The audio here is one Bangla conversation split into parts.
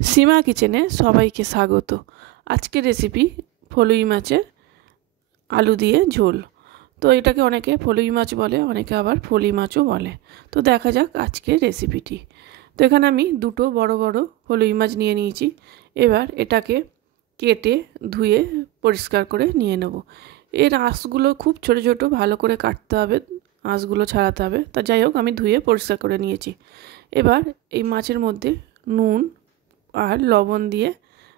সীমা কিচেনে সবাইকে স্বাগত। আজকের রেসিপি ফলুই মাছের আলু দিয়ে ঝোল। তো এটাকে অনেকে ফলুই মাছ বলে, অনেকে আবার ফলি মাছও বলে। তো দেখা যাক আজকের রেসিপিটি। তো এখানে আমি দুটো বড় বড় ফলুই মাছ নিয়ে নিয়েছি। এবার এটাকে কেটে ধুয়ে পরিষ্কার করে নিয়ে নেব। এর আঁশগুলো খুব ছোট ছোট ভালো করে কাটতে হবে, আঁশগুলো ছাড়াতে হবে। তা যাই হোক, আমি ধুয়ে পরিষ্কার করে নিয়েছি। এবার এই মাছের মধ্যে নুন আর লবণ দিয়ে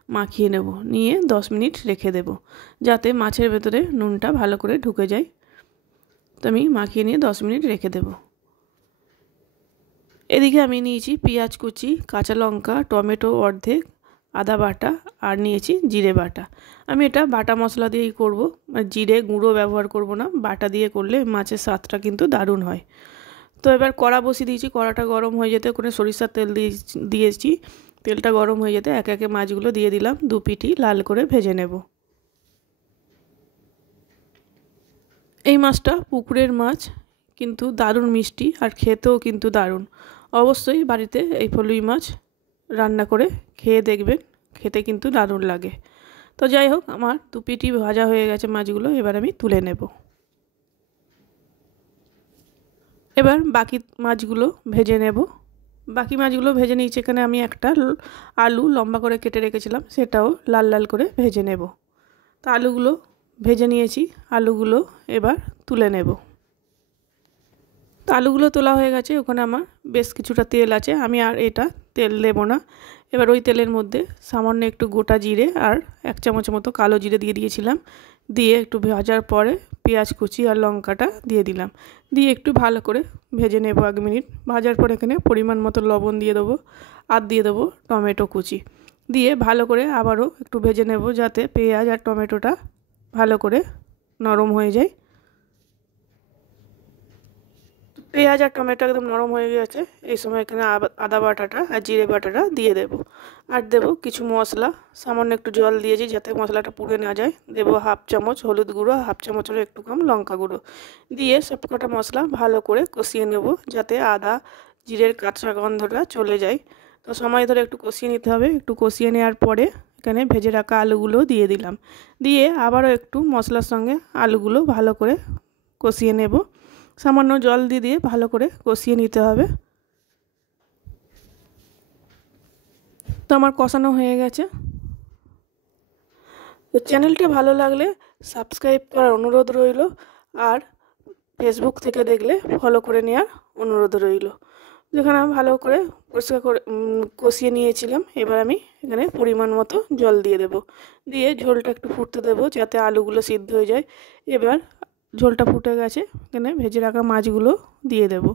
মাখিয়ে নেব, নিয়ে 10 মিনিট রেখে দেব, যাতে মাছের ভেতরে নুনটা ভালো করে ঢুকে যায়। তো আমি মাখিয়ে নিয়ে 10 মিনিট রেখে দেব। এদিকে আমি নিয়েছি পেঁয়াজ কুচি, কাঁচা লঙ্কা, টমেটো অর্ধেক, আদা বাটা আর নিয়েছি জিরে বাটা। আমি এটা বাটা মশলা দিয়েই করব, জিরে গুঁড়ো ব্যবহার করব না। বাটা দিয়ে করলে মাছের স্বাদটা কিন্তু দারুণ হয়। তো এবার কড়া বসিয়ে দিয়েছি, কড়াটা গরম হয়ে যেতে ওখানে সরিষার তেল দিয়েছি। তেলটা গরম হয়ে যেতে একে একে মাছগুলো দিয়ে দিলাম, দু পিঠি লাল করে ভেজে নেব। এই মাছটা পুকুরের মাছ, কিন্তু দারুণ মিষ্টি আর খেতেও কিন্তু দারুণ। অবশ্যই বাড়িতে এই ফলুই মাছ রান্না করে খেয়ে দেখবেন, খেতে কিন্তু দারুণ লাগে। তো যাই হোক, আমার দু পিঠি ভাজা হয়ে গেছে মাছগুলো, এবার আমি তুলে নেব। এবার বাকি মাছগুলো ভেজে নেব। বাকি মাছগুলো ভেজে নিয়েছি। এখানে আমি একটা আলু লম্বা করে কেটে রেখেছিলাম, সেটাও লাল লাল করে ভেজে নেব। তো আলুগুলো ভেজে নিয়েছি, আলুগুলো এবার তুলে নেব। তো আলুগুলো তোলা হয়ে গেছে, ওখানে আমার বেশ কিছুটা তেল আছে, আমি আর এটা তেল দেব না। এবার ওই তেলের মধ্যে সামান্য একটু গোটা জিরে আর 1 চামচ মতো কালো জিরে দিয়ে দিয়েছিলাম। দিয়ে একটু ভাজার পরে পেঁয়াজ কুচি আর লঙ্কাটা দিয়ে দিলাম, দিয়ে একটু ভালো করে ভেজে নেব 1 মিনিট। ভাজার পর এখানে পরিমাণ মতো লবণ দিয়ে দেবো, আর দিয়ে দেবো টমেটো কুচি। দিয়ে ভালো করে আবারও একটু ভেজে নেব, যাতে পেঁয়াজ আর টমেটোটা ভালো করে নরম হয়ে যায়। পেঁয়াজ আর টমেটো একদম নরম হয়ে গেছে। এই সময় এখানে আদা বাটাটা আর জিরে বাটাটা দিয়ে দেব, আর দেব কিছু মশলা। সামান্য একটু জল দিয়েছি যাতে মশলাটা পুড়ে না যায়। দেব 1/2 চামচ হলুদ গুঁড়ো, 1/2 চামচেরও একটু কম লঙ্কা গুঁড়ো। দিয়ে সবকটা মশলা ভালো করে কষিয়ে নেব, যাতে আদা জিরের কাঁচা গন্ধটা চলে যায়। তো সময় ধরে একটু কষিয়ে নিতে হবে। একটু কষিয়ে নেওয়ার পরে এখানে ভেজে রাখা আলুগুলো দিয়ে দিলাম। দিয়ে আবারও একটু মশলার সঙ্গে আলুগুলো ভালো করে কষিয়ে নেব। সামান্য জল দিয়ে ভালো করে কষিয়ে নিতে হবে। তো আমার কষানো হয়ে গেছে। তো চ্যানেলটা ভালো লাগলে সাবস্ক্রাইব করার অনুরোধ রইল, আর ফেসবুক থেকে দেখলে ফলো করে নেওয়ার অনুরোধ রইল। যেখানে আমি ভালো করে পরিষ্কার করে কষিয়ে নিয়েছিলাম, এবার আমি এখানে পরিমাণ মতো জল দিয়ে দেব। দিয়ে ঝোলটা একটু ফুটতে দেবো, যাতে আলুগুলো সিদ্ধ হয়ে যায়। এবার ঝোলটা ফুটে গেছে, এখানে ভেজে রাখা মাছগুলো দিয়ে দেব।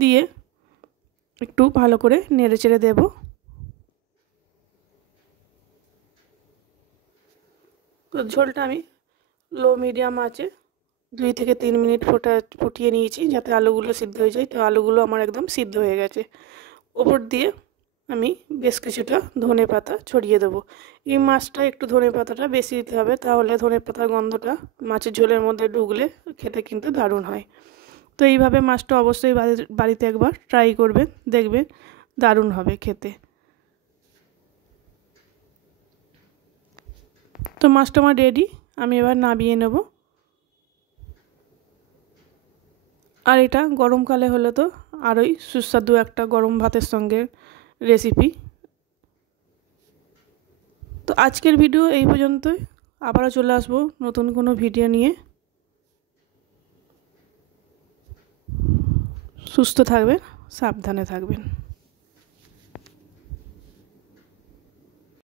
দিয়ে একটু ভালো করে নেড়ে চেড়ে দেব। তো ঝোলটা আমি লো মিডিয়াম আঁচে 2 থেকে 3 মিনিট ফুটিয়ে নিয়েছি, যাতে আলুগুলো সিদ্ধ হয়ে যায়। তো আলুগুলো আমার একদম সিদ্ধ হয়ে গেছে। ওপর দিয়ে আমি বেশ কিছুটা ধনে পাতা ছড়িয়ে দেবো। এই মাছটা একটু ধনে পাতাটা বেশি দিতে হবে, তাহলে ধনে পাতার গন্ধটা মাছের ঝোলের মধ্যে ঢুকলে খেতে কিন্তু দারুণ হয়। তো এইভাবে মাছটা অবশ্যই বাড়িতে একবার ট্রাই করবেন, দেখবেন দারুণ হবে খেতে। তো মাছটা আমার রেডি, আমি এবার নামিয়ে নেব। আর এটা গরমকালে হলে তো আরোই সুস্বাদু একটা গরম ভাতের সঙ্গে রেসিপি। তো আজকের ভিডিও এই পর্যন্তই। আবারও চলে আসবো নতুন কোনো ভিডিও নিয়ে। সুস্থ থাকবেন, সাবধানে থাকবেন।